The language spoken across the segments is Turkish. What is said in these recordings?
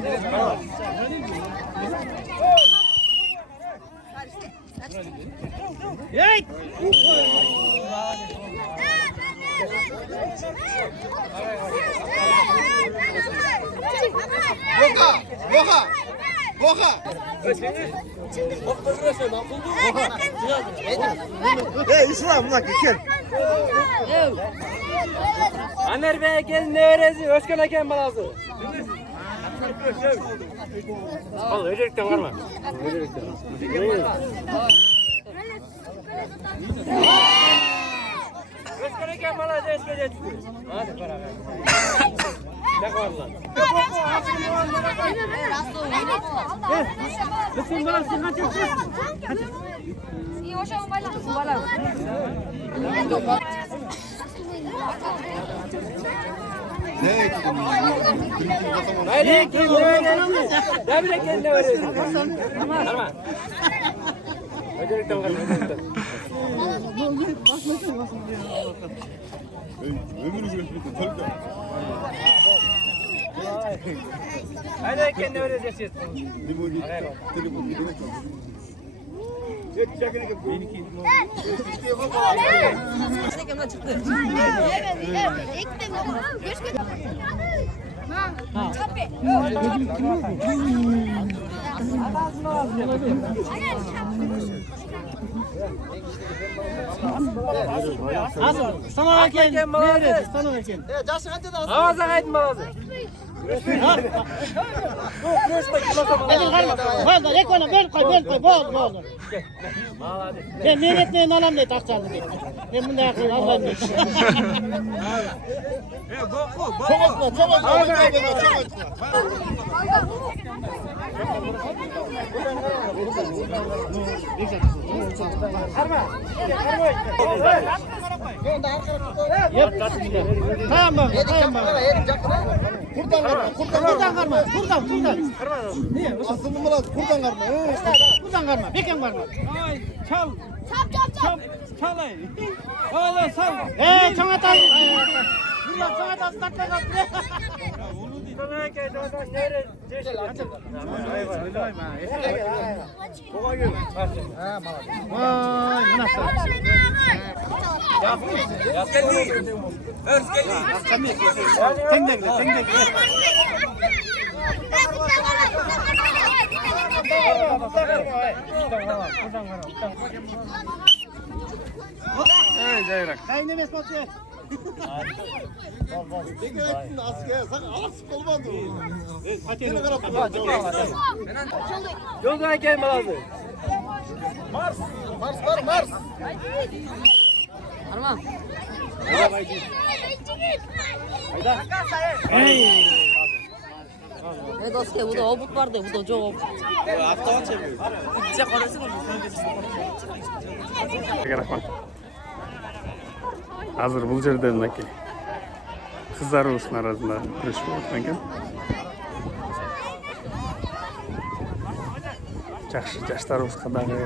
Hey! Boka! İslam bak gel. Aner Bey gelin ne öğrensin? Özkan Hakem balası. Al öcelikten var mı? Öcelikten. Özkan Hakem balası eskece çıkıyor. Hadi beraber. Ne var lan? Lütfen bana sıkıntı çıksın. Hadi. İyi hoş olun bala. Hayır, kim öğrensin? Ne bileyim kendine öğrensin. Tamam. Öcelikten var. Hadi kendine öğreneceksin. Sana hakem nerede? Sana hakem. Ağza kaydın balası. Fazla ekona ben koy bol. Ben Mehmet'le anam ne takacağım dedi. Ben bunu da yakayım Allah'ım dedi. Çok Tamam. Kurdan karma. Niye? Aslında mı lazım? Kurdan karma. Kurdan karma. Beken karma. Çal. Çal. Oğlum sal. Çana tay. Buradan çana tay takla kaptı. Sana hakem oradan nereye? Vay nasıl? Tengde. Kayın emes batıyor. Yolda hakem balası. Mars. Arman. Ne dostu bu da obut vardı bu da çok obut. Hafta çeviriyor. Bize karısı mı? Hazır бұл жерде мынакей қыздар осының арасында күрес болып жатқан екен. Жаштар осқадағы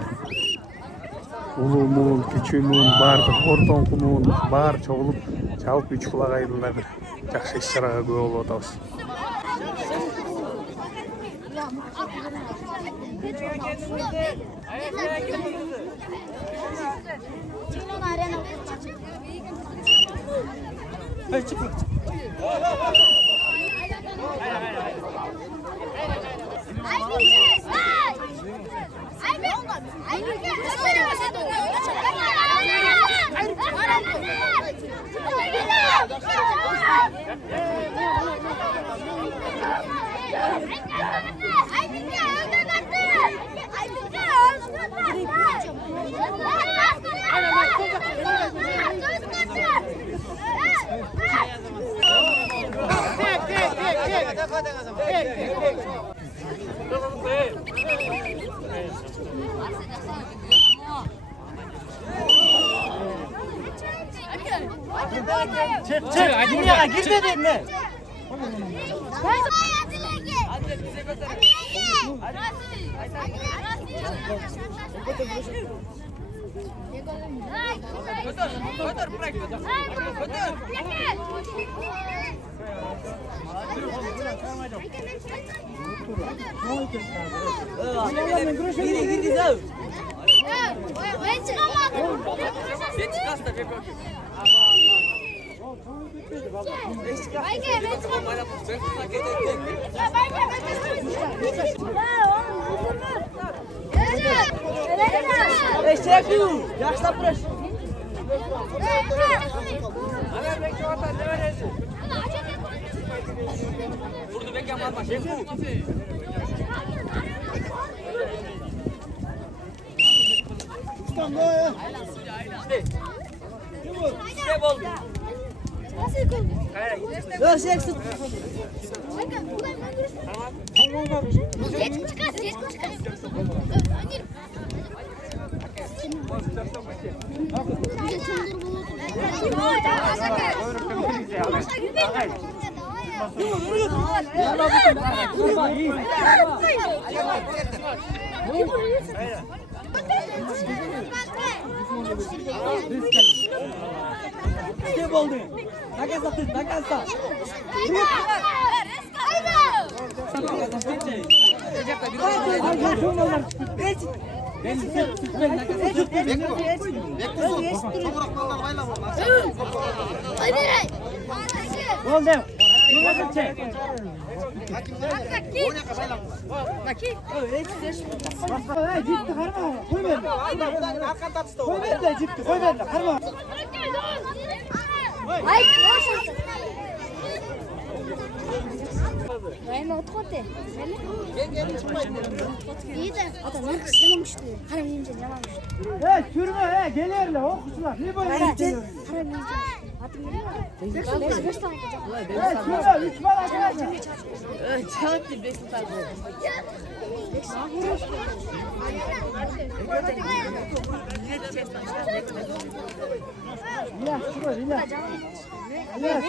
улуу муун, кичүү муун, баардык ортоңку муун баары чогулуп, жалпы үч булак айылында бир жакшы иш-чарага күбө болуп атабыз. Çık, dünyaya gir dedim mi? Ben çıkamadım. Sen çıkarsın da bir bakayım. Bayke ben çıkamadım. Ben kısa getirdim. Ya Bayke ben çıkamadım. Yaşla burası. Ana ben şu anda ne verirsin? Burada bekle marma. Şef bu. İşte oldu. Nasıl koydun? Dur seksin. Bayke buradan ben Geç çıkar, geç çıkar. Ne oldu? Nakasa tut, nakasa. Oldu. Ciddi karma. Koy ver. Koy ver de ciddi. Koy ver de karma. Aynen otomatik. İyi de adamlar kısamamıştı. Haram yiyince yamamıştı. Sürme geliyor la o kuşlar. Ne böyle geliyor? Haram yiyince. Hatım geliyor. Beş tane yapacağım. Sürme 3 var arkadaşlar. Çok iyi besin tarzı. Ya şuraya ya. Ya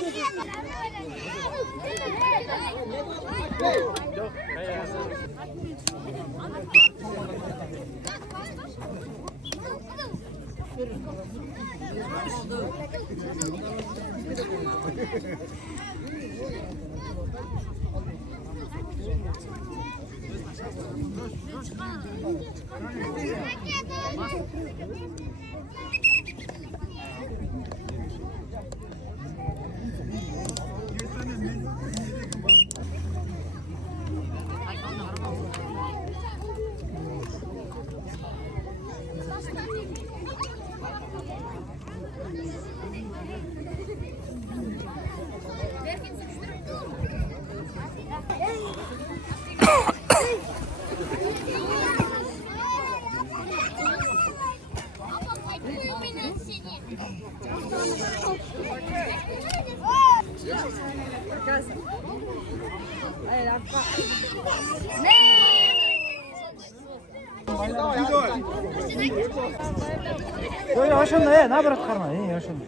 Böyle hoşunda ne yapar karma? İyi hoşunda.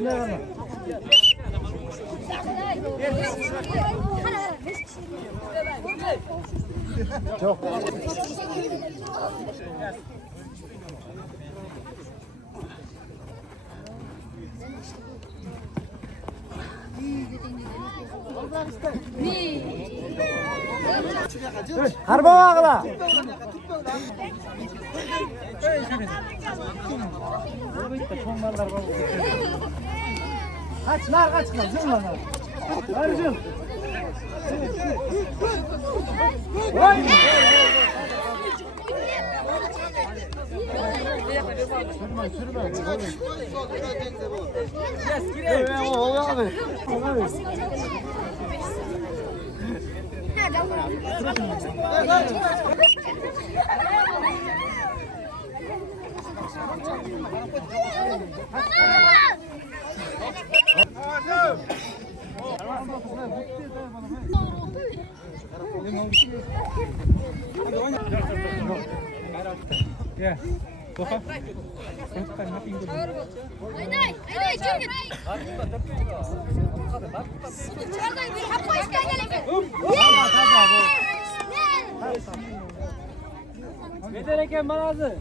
Ne var? Yok. Karma ağla. Kaç lan kaç lan zımla lan. Arjun. Vay. Sürme. Ya. Bapak. Aynen, içeri git. Çağırdan bir hapı isteyen gelin. Yeter eken manazı.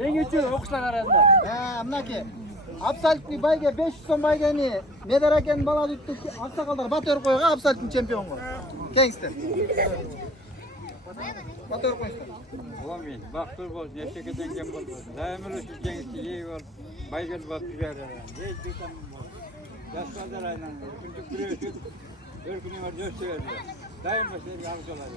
En güçlü okuşlar arasında. Ha, amnaki. Absolutni bayga 500 so'm baygani Medar akaning bala tutdi. Aqsoqollar Bator qo'yga absolutni chempion bo'l. Kengster. Bator qo'ysa. Amin. Baxtır bol, neşeketen gem bol. Daimir uçur cengisi iyi bol. Baygın bol güzel. Hiç bir tamam bol. Yaşlılar aynen. Çünkü buraya uçur. Örgünü var, göz severdi. Daim başlayıp yargılar.